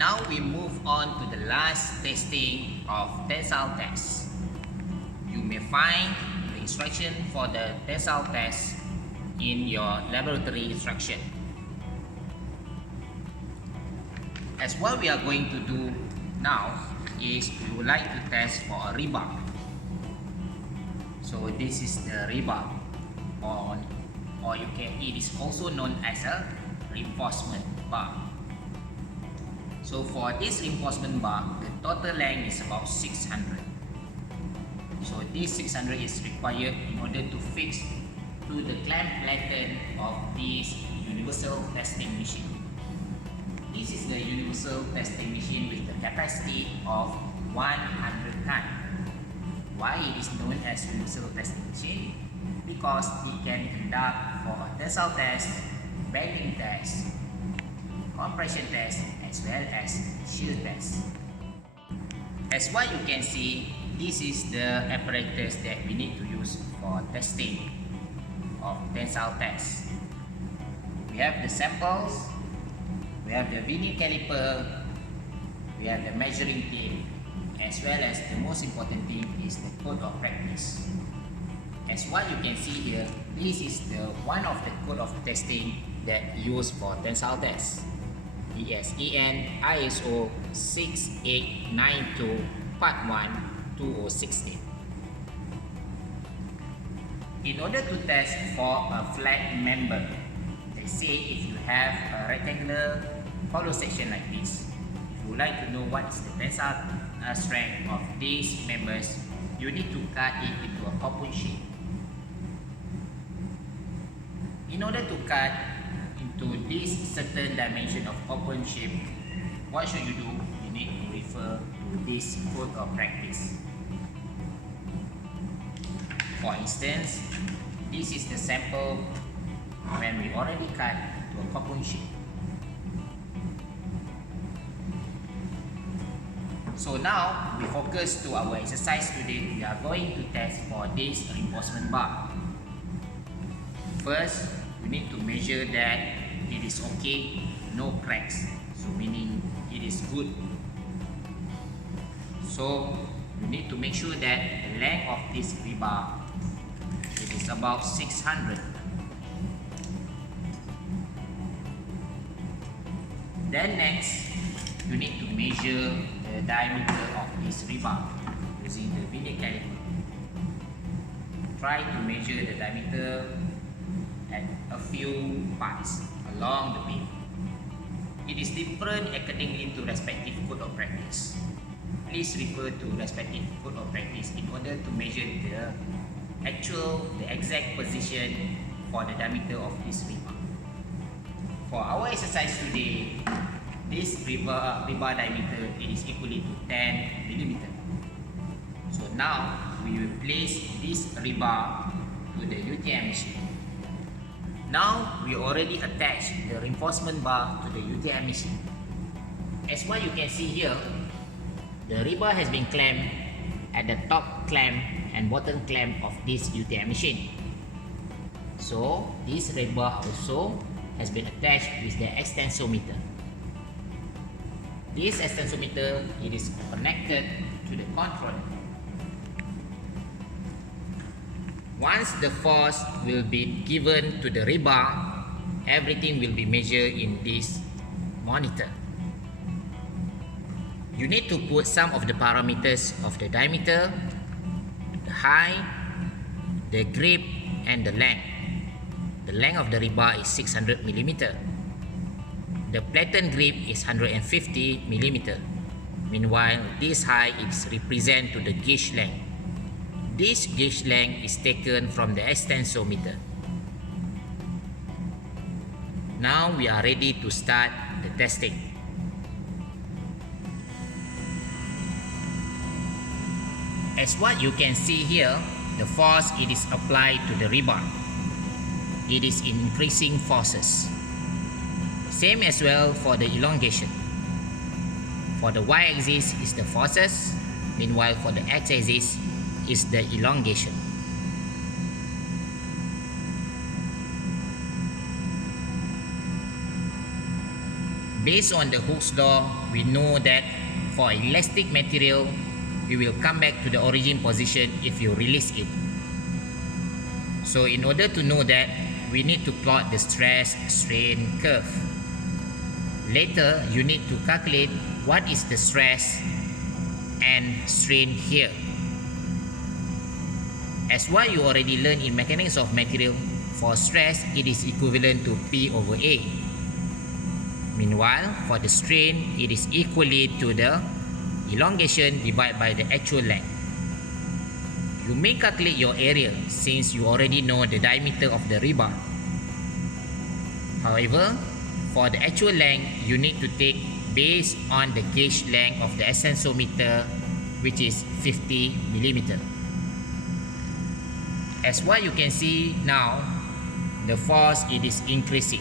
Now we move on to the last testing of tensile test. You may find the instruction for the tensile test in your laboratory instruction. As what we are going to do now is we would like to test for a rebar. So this is the rebar, or it is also known as a reinforcement bar. So for this reinforcement bar, the total length is about 600. So this 600 is required in order to fix to the clamp pattern of this universal testing machine. This is the universal testing machine with the capacity of 100 tons. Why it is known as universal testing machine? Because it can conduct for a tensile test, bending test, compression test, as well as shear test. As what you can see, this is the apparatus that we need to use for testing of tensile test. We have the samples, we have the vernier caliper, we have the measuring tape, as well as the most important thing is the code of practice. As what you can see here, this is the one of the code of testing that used for tensile test. EN ISO 6892 Part 1 2016. In order to test for a flat member, let's say if you have a rectangular hollow section like this, if you would like to know what is the tensile strength of these members, you need to cut it into a coupon shape. In order to cut into this certain dimension of coupon shape, what should you do? You need to refer to this code of practice. For instance, this is the sample when we already cut to a coupon shape. So now we focus to our exercise today. We are going to test for this reinforcement bar. First, we need to measure that it is okay, no cracks. So meaning it is good. So we need to make sure that the length of this rebar it is about 600. Then next, you need to measure the diameter of this rebar using the vernier caliper. Try to measure the diameter at a few parts along the beam. It is different accordingly to respective code of practice. Please refer to respective code of practice in order to measure the exact position for the diameter of this rebar. For our exercise today, this rebar diameter it is equally to 10 mm. So now we will place this rebar to the UTM machine. Now we already attached the reinforcement bar to the UTM machine. As what you can see here, the rebar has been clamped at the top clamp and bottom clamp of this UTM machine. So this rebar also has been attached with the extensometer. This extensometer it is connected to the controller. Once the force will be given to the rebar, everything will be measured in this monitor. You need to put some of the parameters of the diameter, the height, the grip, and the length. The length of the rebar is 600 mm. The platen grip is 150 mm. Meanwhile, this height is represent to the gauge length. This gauge length is taken from the extensometer. Now we are ready to start the testing. As what you can see here, the force it is applied to the rebar. It is increasing forces. Same as well for the elongation. For the y-axis is the forces, meanwhile for the x-axis is the elongation. Based on the Hooke's law, we know that for elastic material, we will come back to the origin position if you release it. So in order to know that, we need to plot the stress strain curve. Later, you need to calculate what is the stress and strain here. As what you already learned in mechanics of material, for stress, it is equivalent to P over A. Meanwhile, for the strain, it is equally to the elongation divided by the actual length. You may calculate your area since you already know the diameter of the rebar. However, for the actual length, you need to take based on the gauge length of the extensometer, which is 50 mm. As what you can see now, the force it is increasing.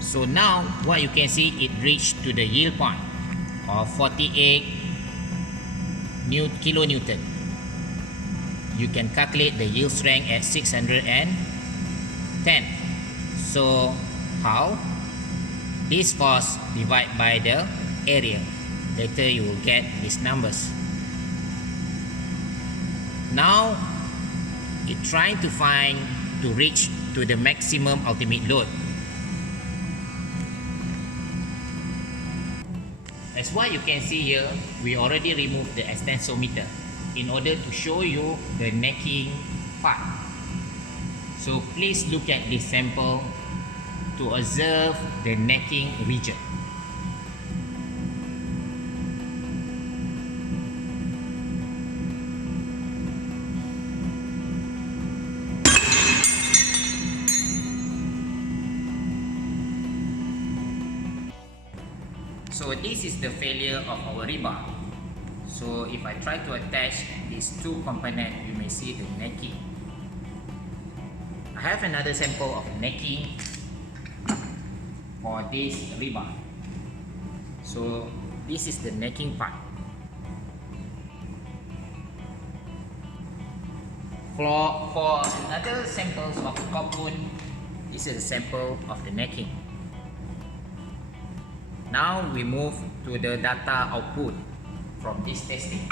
So now what you can see, it reached to the yield point of 48 kilonewton. You can calculate the yield strength at 610. So how? This force divided by the area. Later you will get these numbers. Now it's trying to reach to the maximum ultimate load. As what you can see here, we already removed the extensometer in order to show you the necking part. So please look at this sample to observe the necking region. So this is the failure of our rebar. So if I try to attach these two components, you may see the necking. I have another sample of necking for this rebar. So this is the necking part. For another samples of compound, this is a sample of the necking. Now we move to the data output from this testing.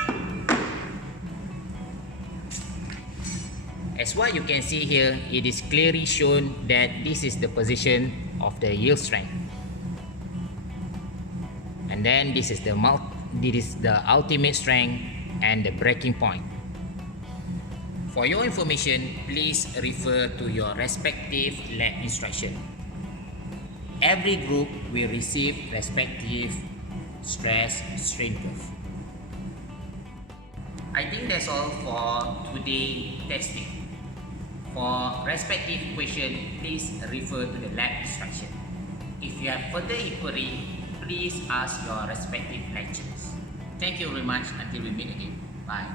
As what you can see here, it is clearly shown that this is the position of the yield strength. And then this is the ultimate strength and the breaking point. For your information, please refer to your respective lab instruction. Every group will receive respective stress strain curve. I think that's all for today's testing. For respective question, please refer to the lab instruction. If you have further inquiry, please ask your respective lecturers. Thank you very much. Until we meet again. Bye.